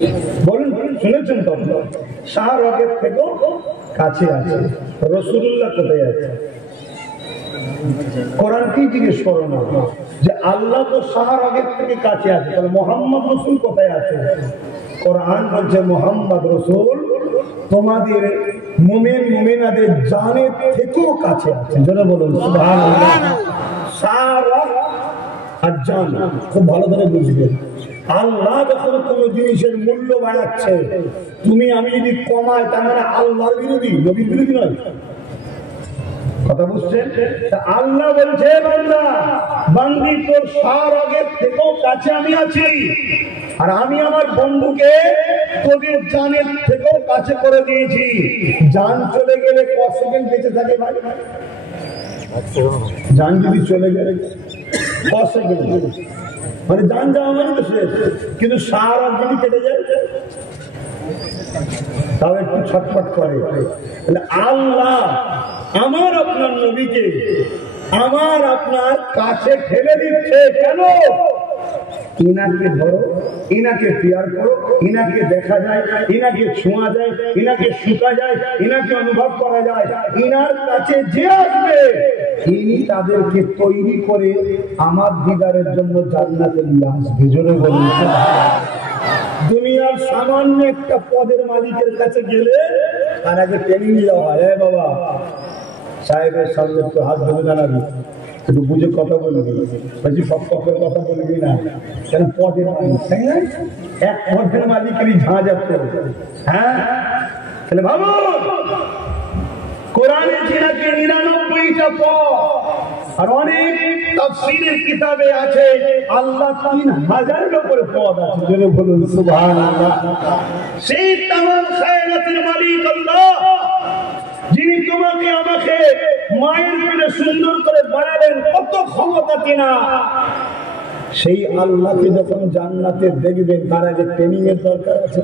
বলুন শুনেছেন তো? শাহরগের থেকেও কাছে আছে। রাসূলুল্লাহ কোথায় আছে? কোরআন কি জিজ্ঞেস করো না যে আল্লাহ তো শাহরগের থেকে কাছে আছে, তাহলে মোহাম্মদ রাসূল কোথায় আছে? কোরআন বলছে মোহাম্মদ রাসূল তোমাদের মুমিন মুমিনাদের জানের থেকেও কাছে আছে। জোরে বলুন সুবহানাল্লাহ। শাহরগ আর জান খুব ভালো করে বুঝবেন। আল্লাহ যখন কোন জিনিসের মূল্য বাড়াচ্ছে, তুমি আমি যদি কমাই, তার মানে আল্লাহর বিরোধী, নবীর বিরোধী নয়। কথা বুঝছেন? আল্লাহ বলছে বান্দা বান্দি তোর শাহরগের থেকেও কাছে আমি আছি, আর আমি আমার বন্ধুকে তোদের জানের থেকেও কাছে করে দিয়েছি। জান চলে গেলে কত সেকেন্ড বেঁচে থাকে ভাই? জান যদি চলে গেলে কত সেকেন্ড, মানে জান যাওয়া মানে তো শেষ। কিন্তু শাহরগ যদি কেটে যায় তাও একটু ছটফট করে। আল্লাহ আমার আপনার নবীকে আমার আপনার কাছে ঠেলে দিচ্ছে কেন? ইনাকে ধরো, ইনাকে পিয়ার করো, ইনাকে দেখা যায়, ইনাকে ছোঁয়া যায়, ইনাকে শুকা যায়, ইনাকে অনুভব করা যায়। ইনার কাছে যে আসবে ইনি তাদেরকে তৈরি করে আমার দিদারের জন্য জান্নাতে নিয়ে আসবে। জোরে বলুন। দুনিয়ার সামান্য একটা পদের মালিকের কাছে গেলে তার আগে ট্রেনিং দেওয়া হয়, বাবা সাহেবের সামনে একটু হাত ধরে দাঁড়াবি, একটু বুঝে কথা বলবি, বলছি সব পক্ষের কথা বলবি না, কেন পদের মালিক, তাই না? এক পদের মালিকেরই ঝাঁঝাত করে। হ্যাঁ, তাহলে ভাবো কোরআনে ছিল কি 99টা পদ, আর অনেক তাফসীরের কিতাবে আছে আল্লাহ 3000-এর উপরে পদ আছে। জোরে বলুন সুবহানাল্লাহ। সেই तमाम কায়নাতের মালিক আল্লাহ, যিনি তোমাকে আমাকে মায়ের পেটে সুন্দর করে বানালেন, কত ক্ষমতা কিনা। সেই আল্লাহকে যখন জান্নাতে দেখবেন তার আগে ট্রেনিং এর দরকার আছে।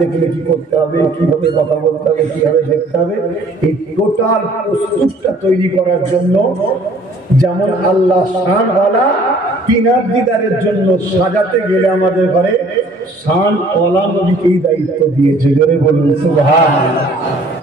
দেখলে কি করতে হবে, কিভাবে কথা বলতে হবে, কিভাবে দেখতে হবে, এই টোটাল প্রস্তুতটা তৈরি করার জন্য যেমন আল্লাহ শানওয়ালা তিনার দিদারের জন্য সাজাতে গেলে আমাদের ঘরে শানওয়ালা নবীকেই দায়িত্ব দিয়েছে। জোরে বলুন সুবহানাল্লাহ।